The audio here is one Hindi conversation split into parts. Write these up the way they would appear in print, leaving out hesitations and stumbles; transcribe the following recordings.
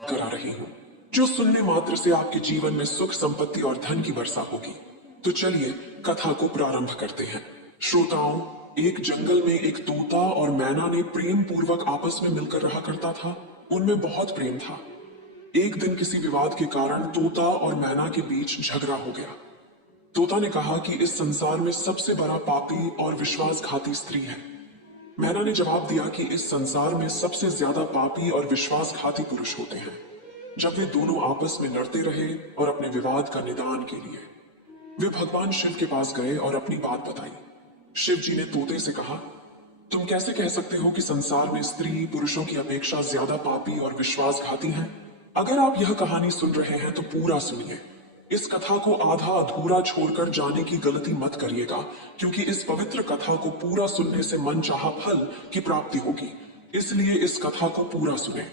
करा रही हूँ, जो सुनने मात्र से आपके जीवन में सुख, संपत्ति और धन की वर्षा होगी। तो चलिए कथा को प्रारंभ करते हैं। श्रोताओं, एक जंगल में एक तोता और मैना ने प्रेम पूर्वक आपस में मिलकर रहा करता था। उनमें बहुत प्रेम था। एक दिन किसी विवाद के कारण तोता और मैना के बीच झगड़ा हो गया। तोता ने कहा कि इस संसार में सबसे बड़ा पापी और विश्वासघाती स्त्री है। मैना ने जवाब दिया कि इस संसार में सबसे ज्यादा पापी और विश्वासघाती पुरुष होते हैं। जब वे दोनों आपस में लड़ते रहे और अपने विवाद का निदान के लिए वे भगवान शिव के पास गए और अपनी बात बताई। शिव जी ने तोते से कहा, तुम कैसे कह सकते हो कि संसार में स्त्री पुरुषों की अपेक्षा ज्यादा पापी और विश्वासघाती हैं? अगर आप यह कहानी सुन रहे हैं तो पूरा सुनिए। इस कथा को आधा अधूरा छोड़कर जाने की गलती मत करिएगा, क्योंकि इस पवित्र कथा को पूरा सुनने से मनचाहा फल की प्राप्ति होगी। इसलिए इस कथा को पूरा सुने।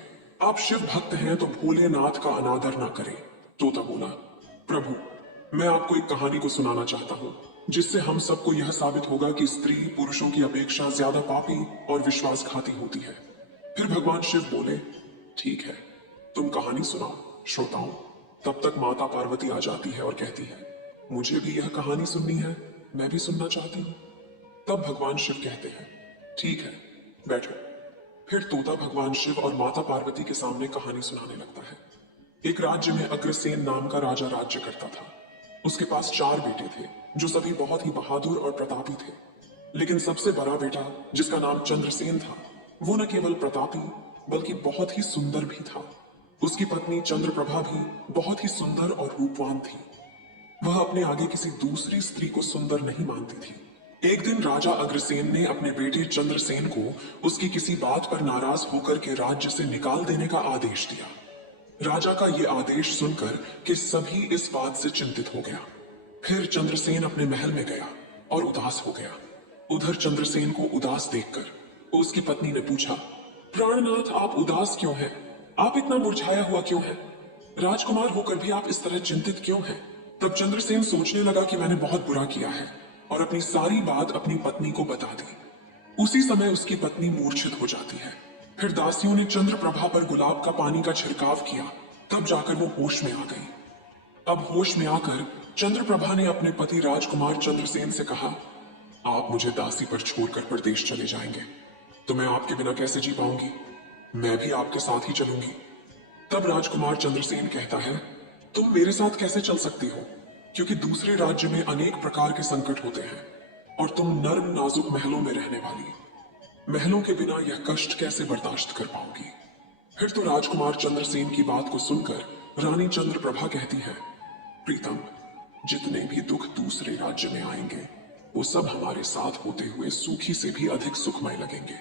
आप शिव भक्त हैं तो भोलेनाथ का अनादर ना करें। तोता बोला, प्रभु, मैं आपको एक कहानी को सुनाना चाहता हूँ, जिससे हम सबको यह साबित होगा कि स्त्री पुरुषों की अपेक्षा ज्यादा पापी और विश्वासघाती होती है। फिर भगवान शिव बोले, ठीक है, तुम कहानी सुनाओ। श्रोताओं, तब तक माता पार्वती आ जाती है और कहती है, मुझे भी यह कहानी सुननी है, मैं भी सुनना चाहती हूँ। तब भगवान शिव कहते हैं, ठीक है, बैठो। फिर तोता भगवान शिव और माता पार्वती के सामने कहानी सुनाने लगता है। एक राज्य में अग्रसेन नाम का राजा राज्य करता था। उसके पास 4 बेटे थे, जो सभी बहुत ही बहादुर और प्रतापी थे। लेकिन सबसे बड़ा बेटा, जिसका नाम चंद्रसेन था, वो न केवल प्रतापी बल्कि बहुत ही सुंदर भी था। उसकी पत्नी चंद्रप्रभा भी बहुत ही सुंदर और रूपवान थी। वह अपने आगे किसी दूसरी स्त्री को सुंदर नहीं मानती थी। एक दिन राजा अग्रसेन ने अपने बेटे चंद्रसेन को उसकी किसी बात पर नाराज होकर के राज्य से निकाल देने का आदेश दिया। राजा का यह आदेश सुनकर कि सभी इस बात से चिंतित हो गया। फिर चंद्रसेन अपने महल में गया और उदास हो गया। उधर चंद्रसेन को उदास देखकर उसकी पत्नी ने पूछा, प्राणनाथ, आप उदास क्यों हैं? आप इतना मुरझाया हुआ क्यों हैं? राजकुमार होकर भी आप इस तरह चिंतित क्यों हैं? तब चंद्रसेन सोचने लगा कि मैंने बहुत बुरा किया है और अपनी सारी बात अपनी पत्नी को बता दी। उसी समय उसकी पत्नी मूर्छित हो जाती है। फिर दासियों ने चंद्रप्रभा पर गुलाब का पानी का छिड़काव किया, तब जाकर वो होश में आ गई। अब होश में आकर चंद्रप्रभा ने अपने पति राजकुमार चंद्रसेन से कहा, आप मुझे दासी पर छोड़कर परदेश चले जाएंगे तो मैं आपके बिना कैसे जी पाऊंगी? मैं भी आपके साथ ही चलूंगी। तब राजकुमार चंद्रसेन कहता है, तुम मेरे साथ कैसे चल सकती हो? क्योंकि दूसरे राज्य में अनेक प्रकार के संकट होते हैं और तुम नर्म नाजुक महलों में रहने वाली, महलों के बिना यह कष्ट कैसे बर्दाश्त कर पाओगी? फिर तो राजकुमार चंद्रसेन की बात को सुनकर रानी चंद्रप्रभा कहती है, प्रीतम, जितने भी दुख दूसरे राज्य में आएंगे वो सब हमारे साथ होते हुए सूखी से भी अधिक सुखमय लगेंगे।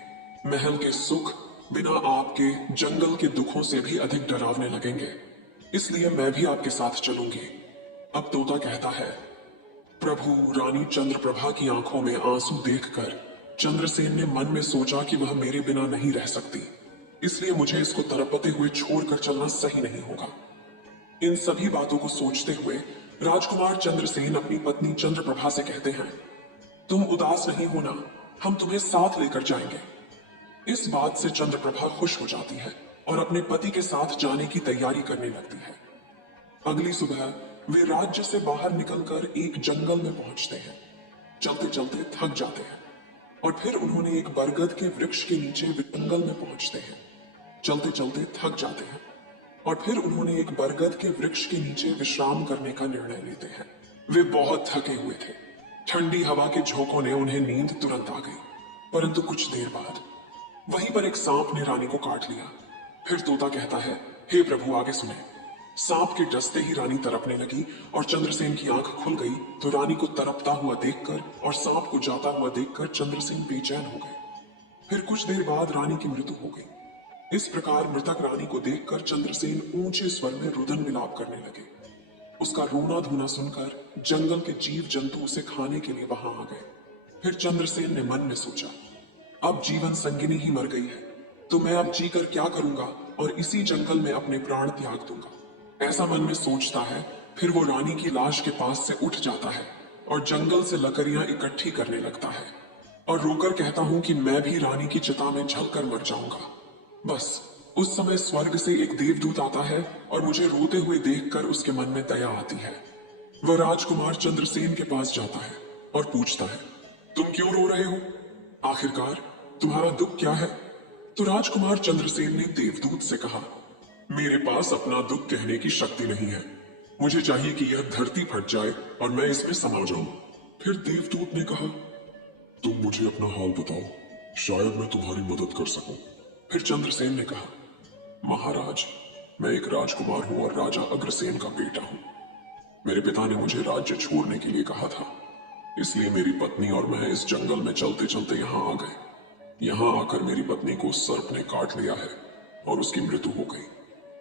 महल के सुख बिना आपके जंगल के दुखों से भी अधिक डरावने लगेंगे, इसलिए मैं भी आपके साथ चलूंगी। अब तोता कहता है, प्रभु, रानी चंद्रप्रभा की आंखों में आंसू देखकर चंद्रसेन ने मन में सोचा कि वह मेरे बिना नहीं रह सकती, इसलिए मुझे इसको तड़पते हुए छोड़कर चलना सही नहीं होगा। इन सभी बातों को सोचते हुए राजकुमार चंद्रसेन अपनी पत्नी चंद्रप्रभा से कहते हैं, तुम उदास नहीं होना, हम तुम्हें साथ लेकर जाएंगे। इस बात से चंद्रप्रभा खुश हो जाती है और अपने पति के साथ जाने की तैयारी करने लगती है। अगली सुबह वे राज्य से बाहर निकलकर एक जंगल में पहुंचते हैं। चलते चलते थक जाते हैं और फिर उन्होंने एक बरगद के वृक्ष के नीचे जंगल में पहुंचते हैं। चलते चलते थक जाते हैं और फिर उन्होंने एक बरगद के वृक्ष के नीचे विश्राम करने का निर्णय लेते हैं। वे बहुत थके हुए थे। ठंडी हवा के झोंकों ने उन्हें नींद तुरंत आ गई, परंतु कुछ देर बाद वहीं पर एक सांप ने रानी को काट लिया। फिर तोता कहता है, हे प्रभु, आगे सुने। सांप के डसते ही रानी तड़पने लगी और चंद्रसेन की आंख खुल गई तो रानी को तड़पता हुआ देखकर और सांप को जाता हुआ देखकर चंद्रसेन बेचैन हो गए। फिर कुछ देर बाद रानी की मृत्यु हो गई। इस प्रकार मृतक रानी को देखकर चंद्रसेन ऊंचे स्वर में रुदन विलाप करने लगे। उसका रोना धोना सुनकर जंगल के जीव जंतु उसे खाने के लिए वहां आ गए। फिर चंद्रसेन ने मन में सोचा, अब जीवन संगिनी ही मर गई है तो मैं अब जीकर क्या करूंगा और इसी जंगल में अपने प्राण त्याग दूंगा। ऐसा मन में सोचता है। फिर वो रानी की लाश के पास से उठ जाता है और जंगल से लकड़ियां इकट्ठी करने लगता है और रोकर कहता हूं कि मैं भी रानी की चिता में जलकर मर जाऊंगा। बस उस समय स्वर्ग से एक देवदूत आता है और मुझे रोते हुए देखकर उसके मन में दया आती है। वह राजकुमार चंद्रसेन के पास जाता है और पूछता है, तुम क्यों रो रहे हो? आखिरकार तुम्हारा दुख क्या है? तो राजकुमार चंद्रसेन ने देवदूत से कहा, मेरे पास अपना दुख कहने की शक्ति नहीं है। मुझे चाहिए कि यह धरती फट जाए और मैं इसमें समा जाऊं। फिर देवदूत ने कहा, तुम मुझे अपना हाल बताओ, शायद मैं तुम्हारी मदद कर सकूं। फिर चंद्रसेन ने कहा, महाराज, मैं एक राजकुमार हूं और राजा अग्रसेन का बेटा हूं। मेरे पिता ने मुझे राज्य छोड़ने के लिए कहा था, इसलिए मेरी पत्नी और मैं इस जंगल में चलते चलते यहाँ आ गए। यहाँ आकर मेरी पत्नी को सर्प ने काट लिया है और उसकी मृत्यु हो गई,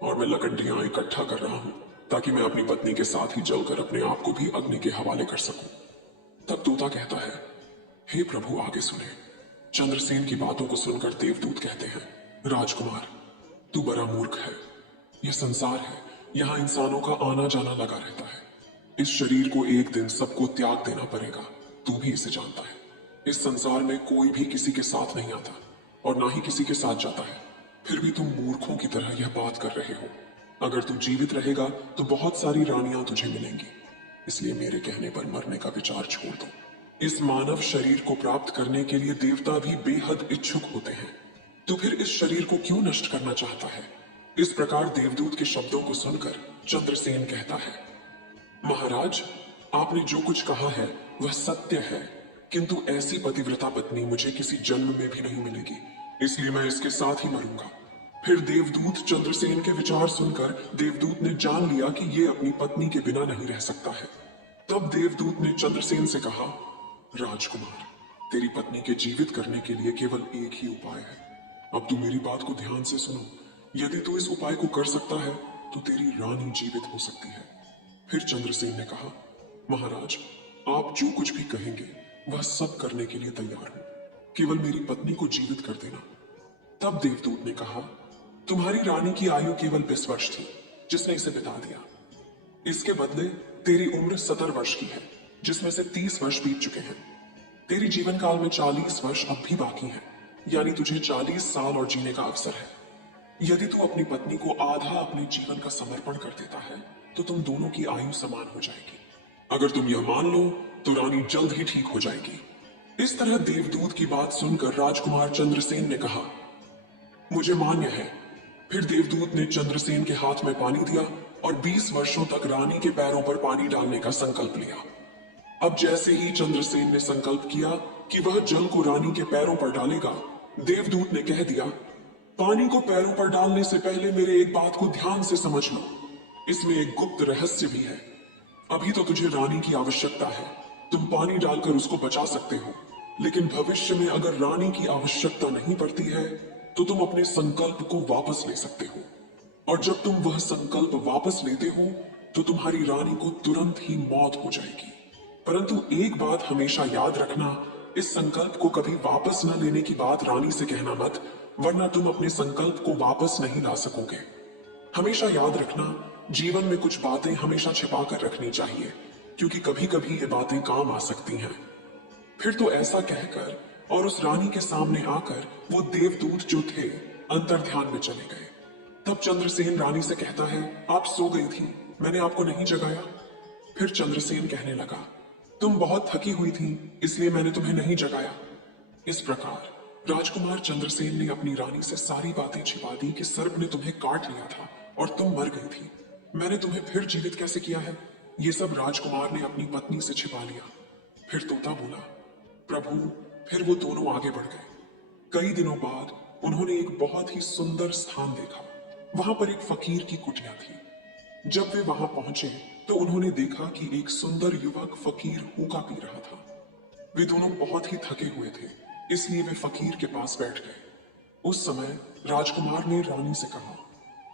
और मैं लकड़ियां इकट्ठा कर रहा हूं ताकि मैं अपनी पत्नी के साथ ही जलकर अपने आप को भी अग्नि के हवाले कर सकूं। तब तोता कहता है, हे प्रभु, आगे सुने। चंद्रसेन की बातों को सुनकर देवदूत कहते हैं, राजकुमार, तू बड़ा मूर्ख है। यह संसार है, यहाँ इंसानों का आना जाना लगा रहता है। इस शरीर को एक दिन सबको त्याग देना पड़ेगा, तू भी इसे जानता है। इस संसार में कोई भी किसी के साथ नहीं आता और ना ही किसी के साथ जाता है, फिर भी तुम मूर्खों की तरह यह बात कर रहे हो। अगर तू जीवित रहेगा तो बहुत सारी रानियां तुझे मिलेंगी, इसलिए मेरे कहने पर मरने का विचार छोड़ दो। इस मानव शरीर को प्राप्त करने के लिए देवता भी बेहद इच्छुक होते हैं, तो फिर इस शरीर को क्यों नष्ट करना चाहता है? इस प्रकार देवदूत के शब्दों को सुनकर चंद्रसेन कहता है, महाराज, आपने जो कुछ कहा है वह सत्य है, किंतु ऐसी पतिव्रता पत्नी मुझे किसी जन्म में भी नहीं मिलेगी, इसलिए मैं इसके साथ ही मरूंगा। फिर देवदूत चंद्रसेन के विचार सुनकर देवदूत ने जान लिया कि ये अपनी पत्नी के बिना नहीं रह सकता है। तब देवदूत ने चंद्रसेन से कहा, राजकुमार, तेरी पत्नी के जीवित करने के लिए केवल एक ही उपाय है। अब तू मेरी बात को ध्यान से सुनो। यदि तू इस उपाय को कर सकता है तो तेरी रानी जीवित हो सकती है। फिर चंद्रसेन ने कहा, महाराज, आप जो कुछ भी कहेंगे वह सब करने के लिए तैयार हूं, केवल मेरी पत्नी को जीवित कर देना। तब देवदूत ने कहा, तुम्हारी रानी की आयु केवल 20 वर्ष थी, जिसने इसे बिता दिया। इसके बदले तेरी उम्र 70 वर्ष की है, जिसमें से 30 वर्ष बीत चुके हैं। तेरी जीवन काल में 40 वर्ष अब भी बाकी हैं, यानी तुझे 40 साल और जीने का अवसर है। यदि तू अपनी पत्नी को आधा अपने जीवन का समर्पण कर देता है तो तुम दोनों की आयु समान हो जाएगी। अगर तुम यह मान लो तो रानी जल्द ही ठीक हो जाएगी। इस तरह देवदूत की बात सुनकर राजकुमार चंद्रसेन ने कहा, मुझे मान्य है। फिर देवदूत ने चंद्रसेन के हाथ में पानी दिया और 20 वर्षों तक रानी के पैरों पर पानी डालने का संकल्प लिया। अब जैसे ही चंद्रसेन ने संकल्प किया कि वह जल को रानी के पैरों पर डालेगा, देवदूत ने कह दिया, पानी को पैरों पर डालने से पहले मेरे एक बात को ध्यान से समझ लो। इसमें एक गुप्त रहस्य भी है। अभी तो तुझे रानी की आवश्यकता है, तुम पानी डालकर उसको बचा सकते हो, लेकिन भविष्य में अगर रानी की आवश्यकता नहीं पड़ती है तो तुम अपने संकल्प को वापस ले सकते हो, और जब तुम वह संकल्प वापस लेते हो तो तुम्हारी रानी को तुरंत ही मौत हो जाएगी। परंतु एक बात हमेशा याद रखना, इस संकल्प को कभी वापस न लेने की बात रानी से कहना मत, वरना तुम अपने संकल्प को वापस नहीं ला सकोगे। हमेशा याद रखना, जीवन में कुछ बातें हमेशा छिपा कर रखनी चाहिए, क्योंकि कभी कभी ये बातें काम आ सकती हैं। फिर तो ऐसा कहकर और उस रानी के सामने आकर वो देवदूत जो थे अंतर्ध्यान में चले गए। तब चंद्रसेन रानी से कहता है, आप सो गई थी, मैंने आपको नहीं जगाया। फिर चंद्रसेन कहने लगा, तुम बहुत थकी हुई थी, इसलिए मैंने तुम्हें नहीं जगाया। इस प्रकार राजकुमार चंद्रसेन ने अपनी रानी से सारी बातें छिपा दी कि सर्प ने तुम्हें काट लिया था और तुम मर गई थी। मैंने तुम्हें फिर जीवित कैसे किया है, ये सब राजकुमार ने अपनी पत्नी से छिपा लिया। फिर तोता बोला, प्रभु। फिर वो दोनों आगे बढ़ गए। कई दिनों बाद उन्होंने एक बहुत ही सुंदर स्थान देखा। वहां पर एक फकीर की कुटिया थी। जब वे वहां पहुंचे तो उन्होंने देखा कि एक सुंदर युवक फकीर हुक्का पी रहा था। वे दोनों बहुत ही थके हुए थे, इसलिए वे फकीर के पास बैठ गए। उस समय राजकुमार ने रानी से कहा,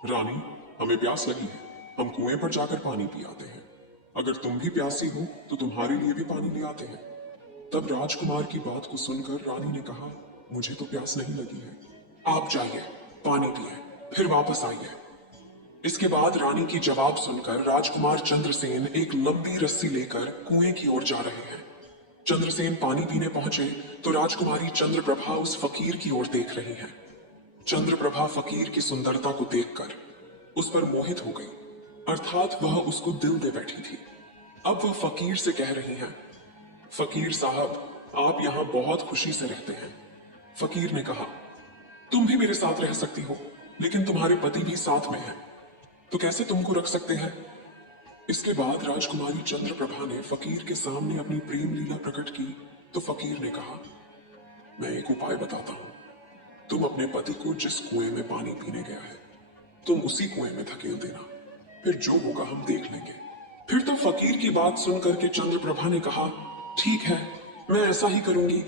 रानी, हमें प्यास लगी है, हम कुएं पर जाकर पानी पी आते हैं। अगर तुम भी प्यासी हो तो तुम्हारे लिए भी पानी ले आते हैं। तब राजकुमार की बात को सुनकर रानी ने कहा, मुझे तो प्यास नहीं लगी है, आप जाइए, पानी पिए, फिर वापस आइए। इसके बाद रानी की जवाब सुनकर राजकुमार चंद्रसेन एक लंबी रस्सी लेकर कुएं की ओर जा रहे हैं। चंद्रसेन पानी पीने पहुंचे तो राजकुमारी चंद्रप्रभा उस फकीर की ओर देख रही है। चंद्रप्रभा फकीर की सुंदरता को देखकर उस पर मोहित हो गई, अर्थात वह उसको दिल दे बैठी थी। अब वह फकीर से कह रही हैं, फकीर साहब, आप यहां बहुत खुशी से रहते हैं। फकीर ने कहा, तुम भी मेरे साथ रह सकती हो, लेकिन तुम्हारे पति भी साथ में हैं, तो कैसे तुमको रख सकते हैं? इसके बाद राजकुमारी चंद्रप्रभा ने फकीर के सामने अपनी प्रेम लीला प्रकट की, तो फकीर ने कहा, मैं एक उपाय बताता हूं। तुम अपने पति को जिस कुएं में पानी पीने गया है, तुम उसी कुएं में धकेल देना, फिर जो होगा हम देख लेंगे। फिर तो फकीर की बात सुनकर के चंद्रप्रभा ने कहा, ठीक है, मैं ऐसा ही करूंगी।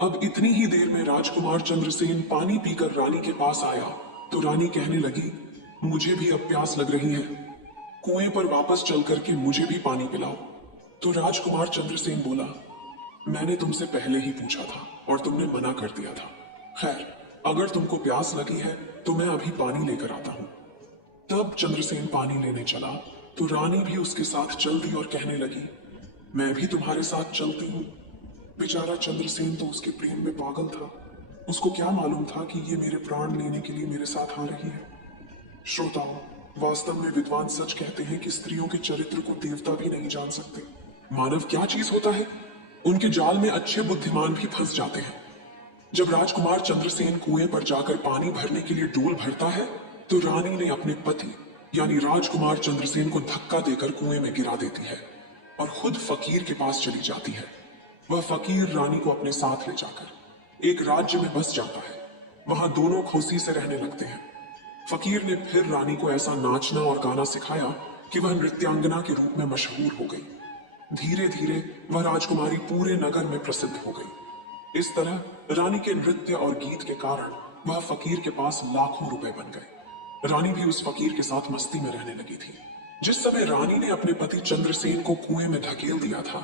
अब इतनी ही देर में राजकुमार चंद्रसेन पानी पीकर रानी के पास आया, तो रानी कहने लगी, मुझे भी अब प्यास लग रही है, कुएं पर वापस चल करके मुझे भी पानी पिलाओ। तो राजकुमार चंद्रसेन बोला, मैंने तुमसे पहले ही पूछा था और तुमने मना कर दिया था। खैर, अगर तुमको प्यास लगी है तो मैं अभी पानी लेकर आता हूं। तब चंद्रसेन पानी लेने चला, तो रानी भी उसके साथ चल दी और कहने लगी, मैं भी तुम्हारे साथ चलती हूँ। बेचारा चंद्रसेन तो उसके प्रेम में पागल था। उसको क्या मालूम था कि ये मेरे प्राण लेने के लिए मेरे साथ आ रही है। श्रोताओं, वास्तव में विद्वान सच कहते हैं कि स्त्रियों के चरित्र को देवता भी नहीं जान सकते। मानव क्या चीज होता है, उनके जाल में अच्छे बुद्धिमान भी फंस जाते हैं। जब राजकुमार चंद्रसेन कुएं पर जाकर पानी भरने के लिए डोल भरता है, तो रानी ने अपने पति यानी राजकुमार चंद्रसेन को धक्का देकर कुएं में गिरा देती है और खुद फकीर के पास चली जाती है। वह फकीर रानी को अपने साथ ले जाकर एक राज्य में बस जाता है। वहां दोनों खुशी से रहने लगते हैं। फकीर ने फिर रानी को ऐसा नाचना और गाना सिखाया कि वह नृत्यांगना के रूप में मशहूर हो गई। धीरे धीरे वह राजकुमारी पूरे नगर में प्रसिद्ध हो गई। इस तरह रानी के नृत्य और गीत के कारण वह फकीर के पास लाखों रुपए बन गए। रानी भी उस फकीर के साथ मस्ती में रहने लगी थी। जिस समय रानी ने अपने पति चंद्रसेन को कुएं में धकेल दिया था,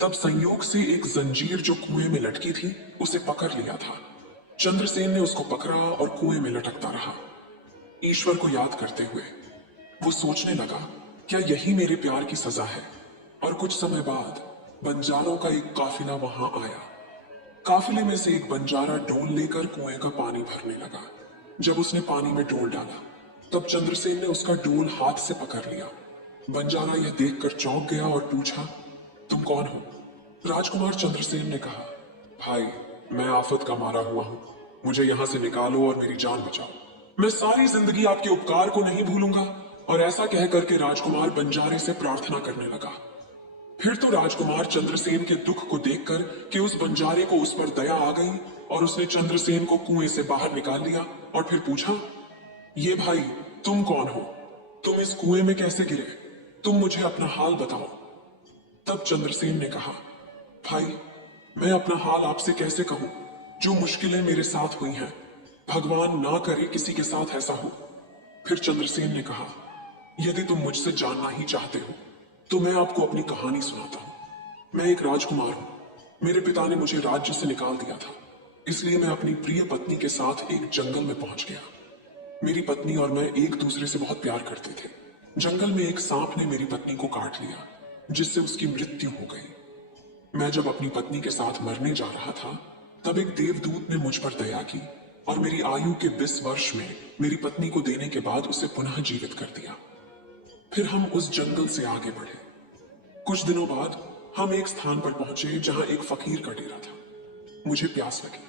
तब संयोग से एक जंजीर जो कुएं में लटकी थी उसे पकड़ लिया था। चंद्रसेन ने उसको पकड़ा और कुएं में लटकता रहा। ईश्वर को याद करते हुए वो सोचने लगा, क्या यही मेरे प्यार की सजा है? और कुछ समय बाद बंजारों का एक काफिला वहां आया। काफिले में से एक बंजारा डोल लेकर कुएं का पानी भरने लगा। जब उसने पानी में डोल डाला, तब चंद्रसेन ने उसका डोल हाथ से पकड़ लिया। बंजारा यह देखकर चौंक गया और पूछा, तुम कौन हो? राजकुमार चंद्रसेन ने कहा, भाई, मैं आफत का मारा हुआ हूं, मुझे यहां से निकालो और मेरी जान बचाओ। मैं सारी जिंदगी आपके उपकार को नहीं भूलूंगा। और ऐसा कह करके राजकुमार बंजारे से प्रार्थना करने लगा। फिर तो राजकुमार चंद्रसेन के दुख को देखकर कि उस बंजारे को उस पर दया आ गई और उसने चंद्रसेन को कुएं से बाहर निकाल लिया और फिर पूछा, ये भाई, तुम कौन हो? तुम इस कुएं में कैसे गिरे? तुम मुझे अपना हाल बताओ। तब चंद्रसेन ने कहा, भाई, मैं अपना हाल आपसे कैसे कहूं? जो मुश्किलें मेरे साथ हुई हैं, भगवान ना करे किसी के साथ ऐसा हो। फिर चंद्रसेन ने कहा, यदि तुम मुझसे जानना ही चाहते हो तो मैं आपको अपनी कहानी सुनाता हूं। मैं एक राजकुमार हूं। मेरे पिता ने मुझे राज्य से निकाल दिया था, इसलिए मैं अपनी प्रिय पत्नी के साथ एक जंगल में पहुंच गया। मेरी पत्नी और मैं एक दूसरे से बहुत प्यार करते थे। जंगल में एक सांप ने मेरी पत्नी को काट लिया, जिससे उसकी मृत्यु हो गई। मैं जब अपनी पत्नी के साथ मरने जा रहा था, तब एक देवदूत ने मुझ पर दया की और मेरी आयु के 20 वर्ष में मेरी पत्नी को देने के बाद उसे पुनः जीवित कर दिया। फिर हम उस जंगल से आगे बढ़े। कुछ दिनों बाद हम एक स्थान पर पहुंचे जहां एक फकीर का डेरा था। मुझे प्यास लगी,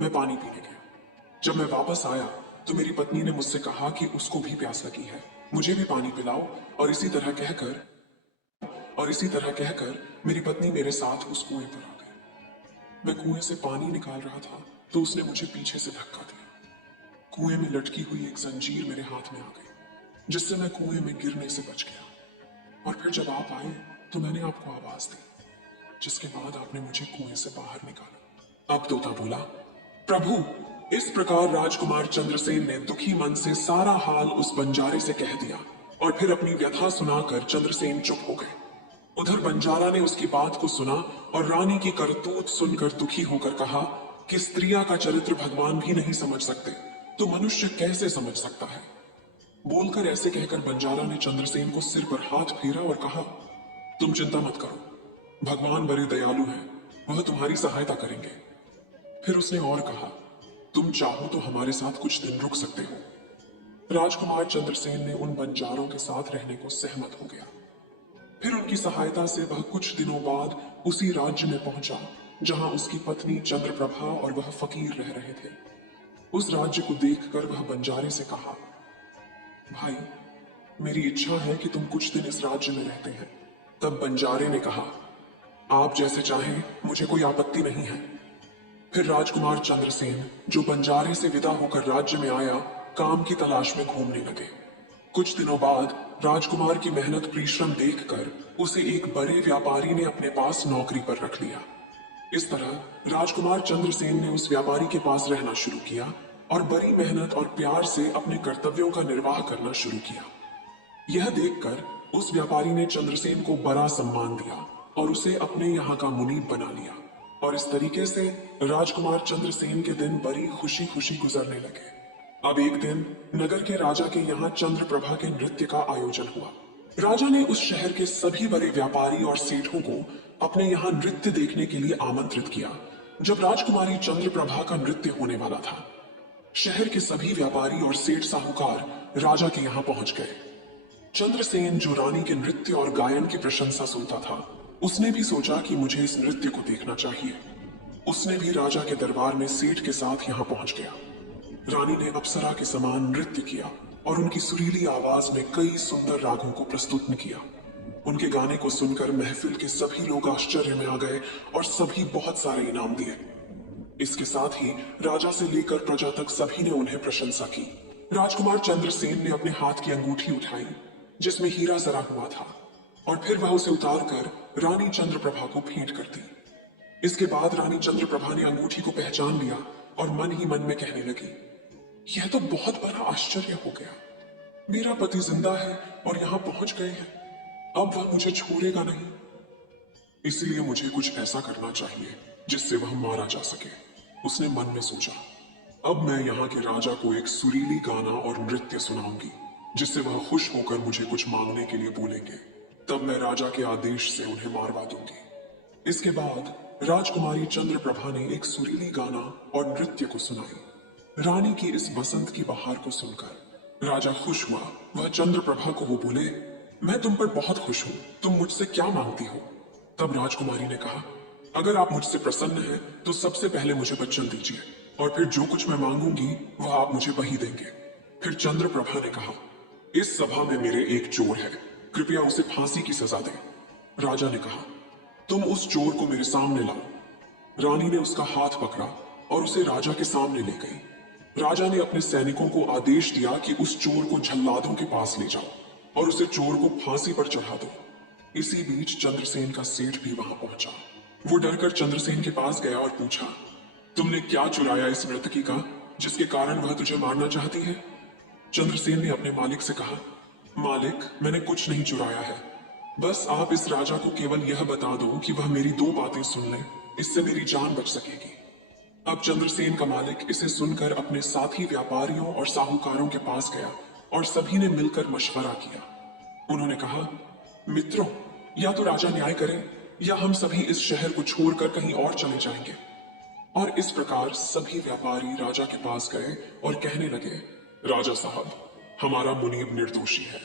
मैं पानी पीने गया। जब मैं वापस आया तो मेरी पत्नी ने मुझसे कहा कि उसको भी प्यास लगी है, मुझे भी पानी पिलाओ। और इसी तरह कहकर मेरी पत्नी मेरे साथ उस कुएं पर आ गई। मैं कुएं से पानी निकाल रहा था तो उसने मुझे पीछे से धक्का दिया। कुएं में लटकी हुई एक जंजीर मेरे हाथ में आ गई, जिससे मैं कुएं में गिरने से बच गया। और फिर जब आप आए तो मैंने आपको आवाज दी, जिसके बाद आपने मुझे कुएं से बाहर निकाला। अब तोता बोला, प्रभु, इस प्रकार राजकुमार चंद्रसेन ने दुखी मन से सारा हाल उस बंजारे से कह दिया और फिर अपनी व्यथा सुनाकर चंद्रसेन चुप हो गए। उधर बंजारा ने उसकी बात को सुना और रानी की करतूत सुनकर दुखी होकर कहा कि स्त्रियां का चरित्र भगवान भी नहीं समझ सकते, तो मनुष्य कैसे समझ सकता है? बोलकर ऐसे कहकर बंजारा ने चंद्रसेन को सिर पर हाथ फेरा और कहा, तुम चिंता मत करो, भगवान बड़े दयालु हैं, वह तुम्हारी सहायता करेंगे। फिर उसने और कहा, तुम चाहो तो हमारे साथ कुछ दिन रुक सकते हो। राजकुमार चंद्रसेन ने उन बंजारों के साथ रहने को सहमत हो गया। फिर उनकी सहायता से वह कुछ दिनों बाद उसी राज्य में पहुंचा जहां उसकी पत्नी चंद्रप्रभा और वह फकीर रह रहे थे। उस राज्य को देखकर वह बंजारे से कहा, भाई, मेरी इच्छा है कि तुम कुछ दिन इस राज्य में रहते हैं। तब बंजारे ने कहा, आप जैसे चाहें, मुझे कोई आपत्ति नहीं है। फिर राजकुमार चंद्रसेन, जो बंजारे से विदा होकर राज्य में आया, काम की तलाश में घूमने लगे। कुछ दिनों बाद राजकुमार की मेहनत परिश्रम देखकर उसे एक बड़े व्यापारी ने अपने पास नौकरी पर रख लिया। इस तरह राजकुमार चंद्रसेन ने उस व्यापारी के पास रहना शुरू किया और बड़ी मेहनत और प्यार से अपने कर्तव्यों का निर्वाह करना शुरू किया। यह देखकर उस व्यापारी ने चंद्रसेन को बड़ा सम्मान दिया और उसे अपने यहाँ का मुनीब बना लिया। और इस तरीके से राजकुमार चंद्रसेन के दिन बड़ी खुशी खुशी गुजरने लगे। अब एक दिन नगर के राजा के यहाँ चंद्रप्रभा के नृत्य का आयोजन हुआ। राजा ने उस शहर के सभी बड़े व्यापारी और सेठों को अपने यहाँ नृत्य देखने के लिए आमंत्रित किया। जब राजकुमारी चंद्रप्रभा का नृत्य होने वाला था, शहर के सभी व्यापारी और सेठ साहूकार राजा के यहाँ पहुंच गए। चंद्रसेन, जो रानी के नृत्य और गायन की प्रशंसा सुनता था, उसने भी सोचा कि मुझे इस नृत्य को देखना चाहिए। उसने भी राजा के दरबार में सेठ के साथ यहाँ पहुंच गया। रानी ने अप्सरा के समान नृत्य किया और उनकी सुरीली आवाज में कई सुंदर रागों को प्रस्तुत किया। उनके गाने को सुनकर महफिल के सभी लोग आश्चर्य में आ गए और सभी बहुत सारे इनाम दिए। इसके साथ ही राजा से लेकर प्रजा तक सभी ने उन्हें प्रशंसा की। राजकुमार चंद्रसेन ने अपने हाथ की अंगूठी उठाई जिसमें हीरा जरा हुआ था और फिर वह उसे उतारकर रानी चंद्रप्रभा को भेंट कर दी। इसके बाद रानी चंद्रप्रभा ने अंगूठी को पहचान लिया और मन ही मन में कहने लगी, यह तो बहुत बड़ा आश्चर्य हो गया। मेरा पति जिंदा है और यहाँ पहुंच गए हैं। अब वह मुझे छोड़ेगा नहीं। इसलिए मुझे कुछ ऐसा करना चाहिए जिससे वह मारा जा सके। उसने मन में सोचा, अब मैं यहाँ के राजा को एक सुरीली गाना और नृत्य सुनाऊंगी जिससे वह खुश होकर मुझे कुछ मांगने के लिए बोलेंगे। तब मैं राजा के आदेश से उन्हें मारवा दूंगी। इसके बाद राजकुमारी चंद्रप्रभा ने एक सुरीली गाना और नृत्य को सुनाई। रानी की इस बसंत की बहार को सुनकर राजा खुश हुआ। वह चंद्रप्रभा को वो बोले, मैं तुम पर बहुत खुश हूं, तुम मुझसे क्या मांगती हो? तब राजकुमारी ने कहा, अगर आप मुझसे प्रसन्न हैं तो सबसे पहले मुझे वचन दीजिए और फिर जो कुछ मैं मांगूंगी वह आप मुझे वही देंगे। फिर चंद्रप्रभा ने कहा, इस सभा में मेरे एक चोर है, कृपया उसे फांसी की सजा दें। राजा ने कहा, तुम उस चोर को मेरे सामने लाओ। रानी ने उसका हाथ पकड़ा और उसे राजा के सामने ले गई। राजा ने अपने सैनिकों को आदेश दिया कि उस चोर को जल्लादों के पास ले जाओ और उसे चोर को फांसी पर चढ़ा दो। इसी बीच चंद्रसेन का सेठ भी वहां पहुंचा। वो डरकर चंद्रसेन के पास गया और पूछा, तुमने क्या चुराया इस नर्तकी का जिसके कारण वह तुझे मारना चाहती है? चंद्रसेन ने अपने मालिक से कहा, मालिक, मैंने कुछ नहीं चुराया है। बस आप इस राजा को केवल यह बता दो कि वह मेरी दो बातें सुन ले, इससे मेरी जान बच सकेगी। अब चंद्रसेन का मालिक इसे सुनकर अपने साथी व्यापारियों और साहूकारों के पास गया और सभी ने मिलकर मशवरा किया। उन्होंने कहा, मित्रों, या तो राजा न्याय करे या हम सभी इस शहर को छोड़कर कहीं और चले जाएंगे। और इस प्रकार सभी व्यापारी राजा के पास गए और कहने लगे, राजा साहब, हमारा मुनीब निर्दोषी है,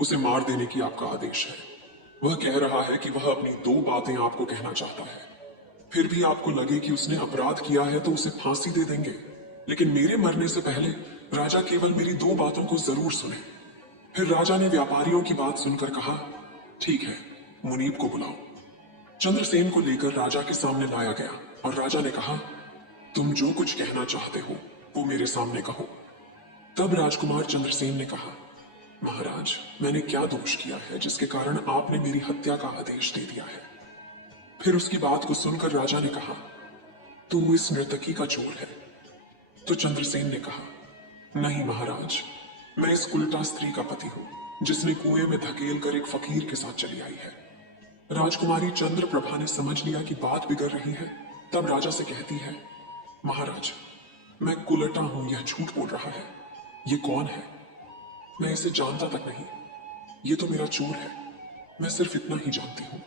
उसे मार देने की आपका आदेश है। वह कह रहा है कि वह अपनी दो बातें आपको कहना चाहता है। फिर भी आपको लगे कि उसने अपराध किया है तो उसे फांसी दे देंगे, लेकिन मेरे मरने से पहले राजा केवल मेरी दो बातों को जरूर सुने। फिर राजा ने व्यापारियों की बात सुनकर कहा, ठीक है, मुनीब को बुलाओ। चंद्रसेन को लेकर राजा के सामने लाया गया और राजा ने कहा, तुम जो कुछ कहना चाहते हो वो मेरे सामने कहो। तब राजकुमार चंद्रसेन ने कहा, महाराज, मैंने क्या दोष किया है जिसके कारण आपने मेरी हत्या का आदेश दे दिया है? फिर उसकी बात को सुनकर राजा ने कहा, तू इस नर्तकी का चोर है। तो चंद्रसेन ने कहा, नहीं महाराज, मैं इस उल्टा स्त्री का पति हूं जिसने कुएं में धकेल कर एक फकीर के साथ चली आई है। राजकुमारी चंद्रप्रभा ने समझ लिया कि बात बिगड़ रही है। तब राजा से कहती है, महाराज, मैं कुलटा हूं, यह झूठ बोल रहा है। ये कौन है? मैं इसे जानता तक नहीं। ये तो मेरा चोर है, मैं सिर्फ इतना ही जानती हूं।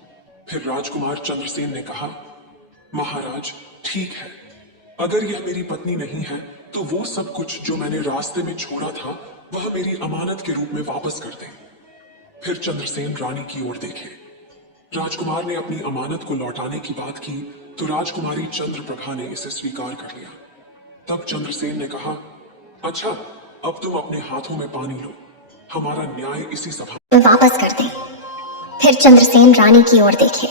फिर राजकुमार चंद्रसेन ने कहा, महाराज, ठीक है, अगर यह मेरी पत्नी नहीं है तो वो सब कुछ जो मैंने रास्ते में छोड़ा था वह मेरी अमानत के रूप में वापस कर दे। फिर चंद्रसेन रानी की ओर देखे। राजकुमार ने अपनी अमानत को लौटाने की बात की तो राजकुमारी चंद्रप्रभा ने इसे स्वीकार कर लिया। तब चंद्रसेन ने कहा, अच्छा, अब तुम अपने हाथों में पानी लो, हमारा न्याय इसी सभा में वापस कर दे। फिर चंद्रसेन रानी की ओर देखे।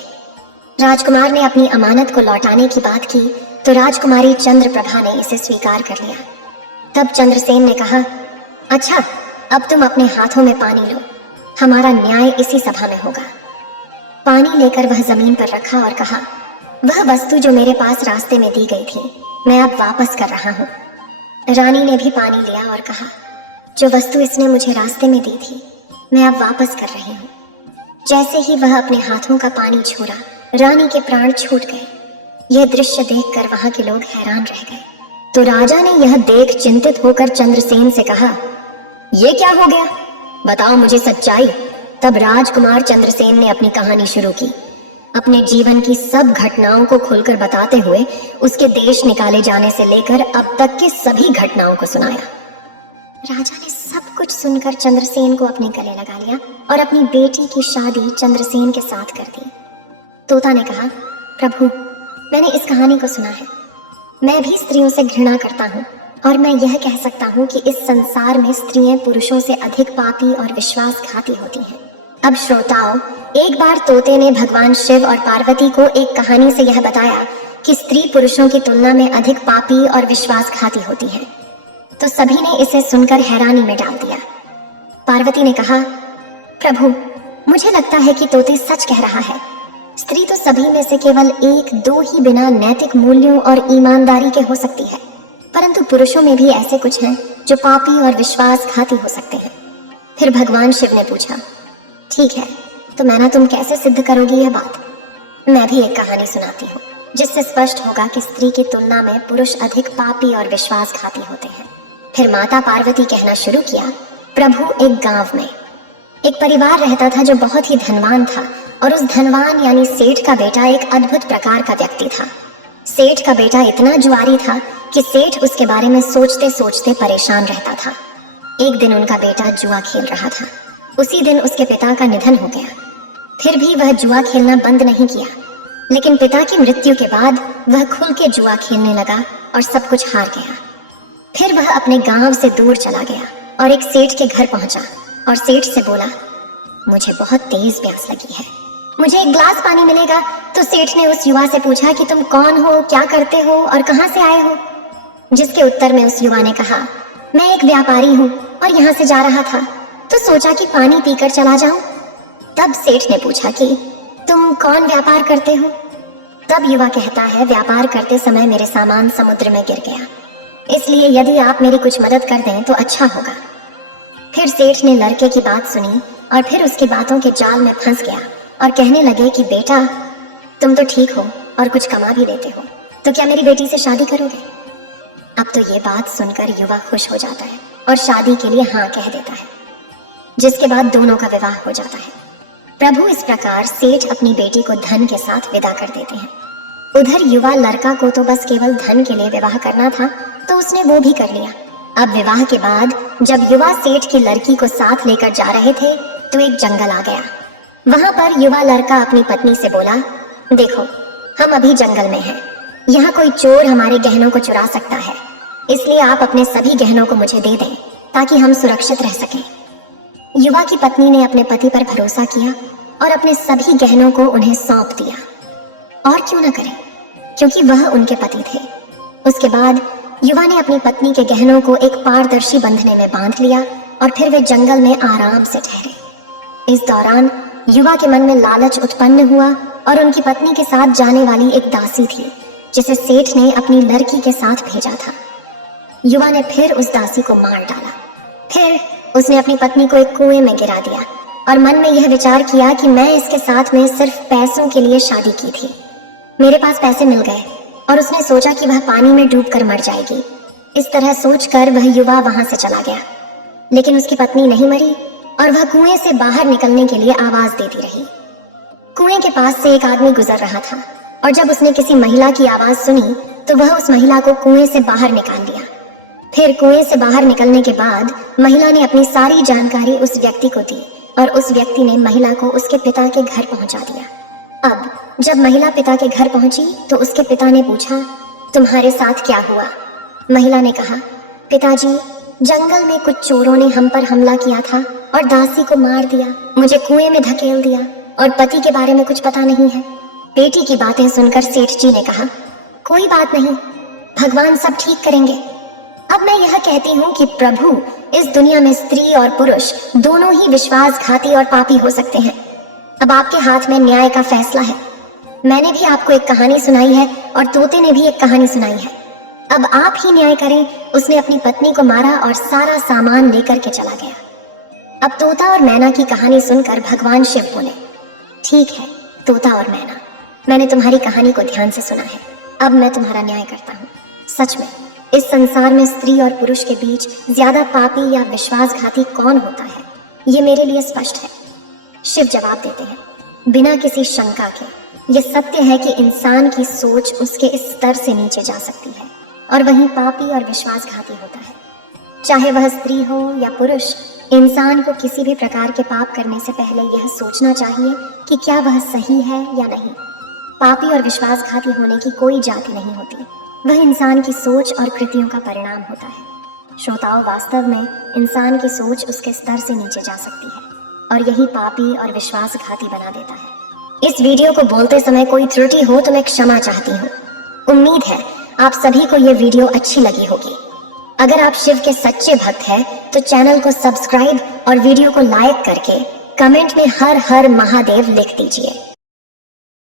राजकुमार ने अपनी अमानत को लौटाने की बात की तो राजकुमारी चंद्रप्रभा ने इसे स्वीकार कर लिया। तब चंद्रसेन ने कहा, अच्छा, अब तुम अपने हाथों में पानी लो, हमारा न्याय इसी सभा में होगा। पानी लेकर वह जमीन पर रखा और कहा, वह वस्तु जो मेरे पास रास्ते में दी गई थी मैं अब वापस कर रहा हूँ। रानी ने भी पानी लिया और कहा, जो वस्तु इसने मुझे रास्ते में दी थी मैं अब वापस कर रही हूँ। जैसे ही वह अपने हाथों का पानी छोड़ा, रानी के प्राण छूट गए। यह दृश्य देखकर वहां के लोग हैरान रह गए। तो राजा ने यह देख चिंतित होकर चंद्रसेन से कहा, यह क्या हो गया, बताओ मुझे सच्चाई। तब राजकुमार चंद्रसेन ने अपनी कहानी शुरू की, अपने जीवन की सब घटनाओं को खुलकर बताते हुए उसके देश निकाले जाने से लेकर अब तक के सभी घटनाओं को सुनाया। राजा ने सब कुछ सुनकर चंद्रसेन को अपने गले लगा लिया और अपनी बेटी की शादी चंद्रसेन के साथ कर दी। तोता ने कहा, प्रभु, मैंने इस कहानी को सुना है। मैं भी स्त्रियों से घृणा करता हूँ और मैं यह कह सकता हूँ कि इस संसार में स्त्रियां पुरुषों से अधिक पापी और विश्वासघाती होती हैं। अब श्रोताओं, एक बार तोते ने भगवान शिव और पार्वती को एक कहानी से यह बताया कि स्त्री पुरुषों की तुलना में अधिक पापी और विश्वासघाती होती है। तो सभी ने इसे सुनकर हैरानी में डाल दिया। पार्वती ने कहा, प्रभु, मुझे लगता है कि तोते सच कह रहा है। स्त्री तो सभी में से केवल एक दो ही बिना नैतिक मूल्यों और ईमानदारी के हो सकती है, परंतु पुरुषों में भी ऐसे कुछ हैं जो पापी और विश्वासघाती हो सकते हैं। फिर भगवान शिव ने पूछा, ठीक है, तो मैना तुम कैसे सिद्ध करोगी यह बात? मैं भी एक कहानी सुनाती हूँ जिससे स्पष्ट होगा कि स्त्री की तुलना में पुरुष अधिक पापी और विश्वासघाती होते हैं। फिर माता पार्वती कहना शुरू किया, प्रभु, एक गांव में एक परिवार रहता था जो बहुत ही धनवान था और उस धनवान यानी सेठ का बेटा एक अद्भुत प्रकार का व्यक्ति था। सेठ का बेटा इतना जुआरी था कि सेठ उसके बारे में सोचते सोचते परेशान रहता था। एक दिन उनका बेटा जुआ खेल रहा था। उसी दिन उसके पिता का निधन हो गया। फिर भी वह जुआ खेलना बंद नहीं किया, लेकिन पिता की मृत्यु के बाद वह खुल के जुआ खेलने लगा और सब कुछ हार गया। फिर वह अपने गांव से दूर चला गया और एक सेठ के घर पहुंचा और सेठ से बोला, मुझे बहुत तेज प्यास लगी है, मुझे एक ग्लास पानी मिलेगा? तो सेठ ने उस युवा से पूछा कि तुम कौन हो, क्या करते हो और कहां से आए हो? जिसके उत्तर में उस युवा ने कहा, मैं एक व्यापारी हूँ और यहाँ से जा रहा था, तो सोचा कि पानी पीकर चला जाऊं। तब सेठ ने पूछा कि तुम कौन व्यापार करते हो? तब युवा कहता है, व्यापार करते समय मेरे सामान समुद्र में गिर गया, इसलिए यदि आप मेरी कुछ मदद कर दें तो अच्छा होगा। फिर सेठ ने लड़के की बात सुनी और फिर उसकी बातों के जाल में फंस गया और कहने लगे कि बेटा, तुम तो ठीक हो और कुछ कमा भी लेते हो, तो क्या मेरी बेटी से शादी करोगे? अब तो ये बात सुनकर युवा खुश हो जाता है और शादी के लिए हाँ कह देता है, जिसके बाद दोनों का विवाह हो जाता है। प्रभु, इस प्रकार सेठ अपनी बेटी को धन के साथ विदा कर देते हैं। उधर युवा लड़का को तो बस केवल धन के लिए विवाह करना था, तो उसने वो भी कर लिया। अब विवाह के बाद जब युवा सेठ की लड़की को साथ लेकर जा रहे थे तो एक जंगल आ गया। वहां पर युवा लड़का अपनी पत्नी से बोला, देखो, हम अभी जंगल में हैं, यहाँ कोई चोर हमारे गहनों को चुरा सकता है, इसलिए आप अपने सभी गहनों को मुझे दे दें ताकि हम सुरक्षित रह सकें। युवा की पत्नी ने अपने पति पर भरोसा किया और अपने सभी गहनों को उन्हें सौंप दिया। और क्यों न करें, क्योंकि वह उनके पति थे। उसके बाद युवा ने अपनी पत्नी के गहनों को एक पारदर्शी बंधने में बांध लिया और फिर वे जंगल में आराम से ठहरे। इस दौरान युवा के मन में लालच उत्पन्न हुआ और उनकी पत्नी के साथ जाने वाली एक दासी थी जिसे सेठ ने अपनी लड़की के साथ भेजा था। युवा ने फिर उस दासी को मार डाला। फिर उसने अपनी पत्नी को एक कुएं में गिरा दिया और मन में यह विचार किया कि मैं इसके साथ में सिर्फ पैसों के लिए शादी की थी, मेरे पास पैसे मिल गए और उसने सोचा कि वह पानी में डूबकर मर जाएगी। इस तरह सोचकर वह युवा वहां से चला गया, लेकिन उसकी पत्नी नहीं मरी और वह कुएं से बाहर निकलने के लिए आवाज देती रही। कुएं के पास से एक आदमी गुजर रहा था और जब उसने किसी महिला की आवाज सुनी तो वह उस महिला को कुएं से बाहर निकाल लिया। फिर कुएं से बाहर निकलने के बाद महिला ने अपनी सारी जानकारी उस व्यक्ति को दी और उस व्यक्ति ने महिला को उसके पिता के घर पहुंचा दिया। अब जब महिला पिता के घर पहुंची तो उसके पिता ने पूछा, तुम्हारे साथ क्या हुआ? महिला ने कहा, पिताजी, जंगल में कुछ चोरों ने हम पर हमला किया था और दासी को मार दिया, मुझे कुएं में धकेल दिया और पति के बारे में कुछ पता नहीं है। बेटी की बातें सुनकर सेठ जी ने कहा, कोई बात नहीं, भगवान सब ठीक करेंगे। अब मैं यह कहती हूँ कि प्रभु, इस दुनिया में स्त्री और पुरुष दोनों ही विश्वासघाती और पापी हो सकते हैं। अब आपके हाथ में न्याय का फैसला है। मैंने भी आपको एक कहानी सुनाई है और तोते ने भी एक कहानी सुनाई है। अब आप ही न्याय करें। उसने अपनी पत्नी को मारा और सारा सामान लेकर के चला गया। अब तोता और मैना की कहानी सुनकर भगवान शिव बोले, ठीक है तोता और मैना, मैंने तुम्हारी कहानी को ध्यान से सुना है। अब मैं तुम्हारा न्याय करता हूँ। सच में इस संसार में स्त्री और पुरुष के बीच ज्यादा पापी या विश्वासघाती कौन होता है, ये मेरे लिए स्पष्ट है। शिव जवाब देते हैं, बिना किसी शंका के ये सत्य है कि इंसान की सोच उसके इस स्तर से नीचे जा सकती है और वहीं पापी और विश्वासघाती होता है। चाहे वह स्त्री हो या पुरुष, इंसान को किसी भी प्रकार के पाप करने से पहले यह सोचना चाहिए कि क्या वह सही है या नहीं। पापी और विश्वासघाती होने की कोई जाति नहीं होती, वह इंसान की सोच और कृतियों का परिणाम होता है। श्रोताओं, वास्तव में इंसान की सोच उसके स्तर से नीचे जा सकती है और यही पापी और विश्वासघाती बना देता है। इस वीडियो को बोलते समय कोई त्रुटि हो तो मैं क्षमा चाहती हूँ। उम्मीद है आप सभी को ये वीडियो अच्छी लगी होगी। अगर आप शिव के सच्चे भक्त हैं तो चैनल को सब्सक्राइब और वीडियो को लाइक करके कमेंट में हर हर महादेव लिख दीजिए।